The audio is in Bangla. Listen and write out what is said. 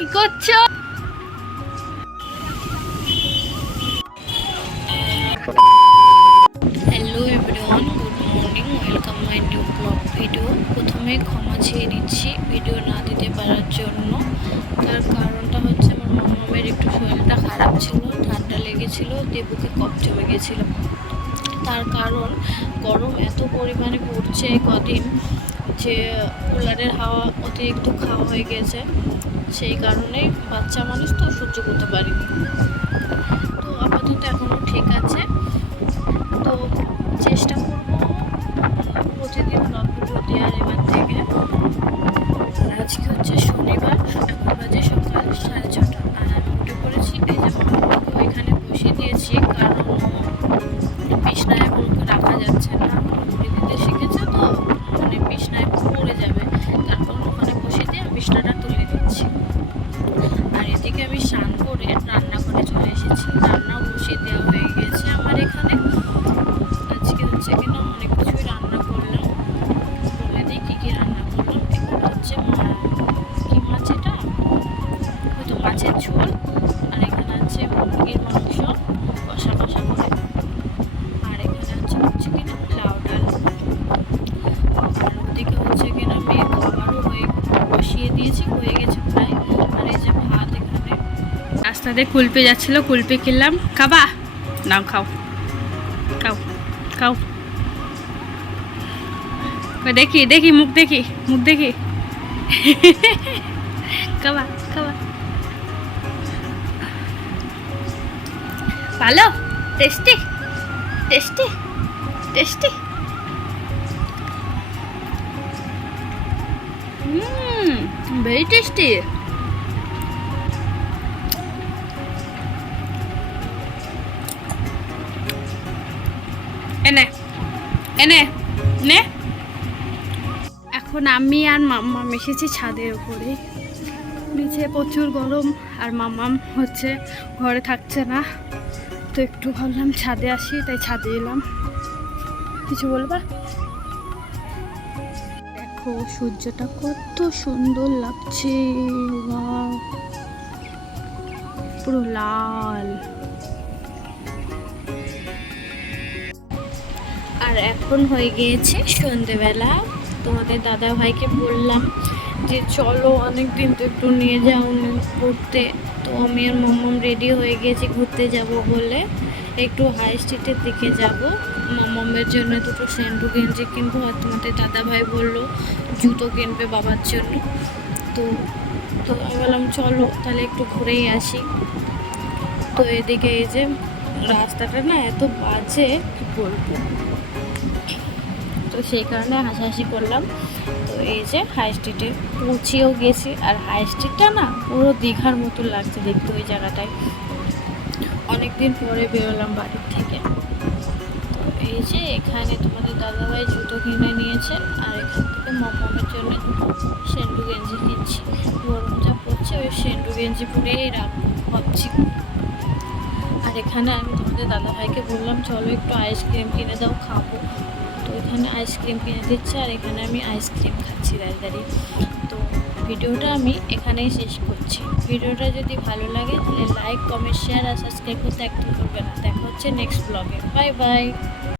কি করছ? Hello everyone good morning welcome my new vlog video প্রথমে ক্ষমা চেয়ে নিচ্ছি ভিডিও না দিতে পারার জন্য। তার কারণটা হচ্ছে আমার মামামের একটু শরীরটা খারাপ ছিল, ঠান্ডা লেগেছিল, দেবুকে কফ জমে গেছিল। তার কারণ গরম এত পরিমাণে পড়ছে কদিন। যে কুলারের হাওয়া অতিরিক্ত খাওয়া হয়ে গেছে, সেই কারণে বাচ্চা মানুষ তো সহ্য করতে পারিনি। তো আপাতত এখনও আর লাউ হয়ে বসিয়ে দিয়েছি হয়ে গেছে রাস্তাতে কুলপি যাচ্ছিল, কুলপি কিনলাম। খাবা? নাও, খাও। খাও খাও। দেখি দেখি, মুখ দেখি মুখ দেখি। খাবা খাবা। ভালো? Tasty tasty tasty hmm very tasty এনে এনে, নে। এখন আমি আর মাম্মা এসেছি ছাদের উপরে। নিচে প্রচুর গরম আর মাম্মাম হচ্ছে ঘরে থাকছে না। তো একটু ভাবলাম ছাদে আসি তাই ছাদে এলাম। কিছু বলবা? দেখো সূর্যটা কত সুন্দর লাগছে! পুরো লাল। আর এখন হয়ে গিয়েছে সন্ধেবেলা। তোমাদের দাদা ভাইকে বললাম যে চলো অনেক দিন তো একটু নিয়ে যাও ঘুরতে। তো আমি আর মাম্মাম রেডি হয়ে গেছি ঘুরতে যাব বলে। একটু হাই স্ট্রিটের দিকে যাব। মাম্মামের জন্য দুটো স্যান্ডু গেঞ্জি কিনবো আর তোমাদের দাদা ভাই বলল জুতো কিনবে বাবার জন্য। তো তো আমি বললাম, চলো তাহলে একটু ঘুরেই আসি। তো এদিকে এই যে রাস্তাটা না এত বাজে, কি বলব? তো সেই কারণে হাসাহাসি করলাম। তো এই যে হাই স্ট্রিটে পৌঁছেও গেছি। আর হাই স্ট্রিটটা না পুরো দীঘার মতো লাগছে দেখতে ওই জায়গাটায়। অনেকদিন পরে বেরোলাম বাড়ির থেকে। তো এই যে এখানে তোমাদের দাদাভাই জুতো কিনে নিয়েছে। আর এখান থেকে মমের জন্য সেন্ডু গেঞ্জি কিনছি। গরম যা পড়ছে, ওই সেন্ডু গেঞ্জি পরেই রাখব ভাবছি। আর এখানে আমি তোমাদের দাদাভাইকে বললাম, চলো একটু আইসক্রিম কিনে দাও, খাব। তো এখানে আইসক্রিম কিনে দিচ্ছে আর এখানে আমি আইসক্রিম খাচ্ছি দাঁড়িয়ে দাঁড়িয়ে। তো ভিডিওটা আমি এখানেই শেষ করছি। ভিডিওটা যদি ভালো লাগে তাহলে লাইক কমেন্ট শেয়ার আর সাবস্ক্রাইব করতে একদম করবে না। দেখা হচ্ছে নেক্সট ব্লগে বাই বাই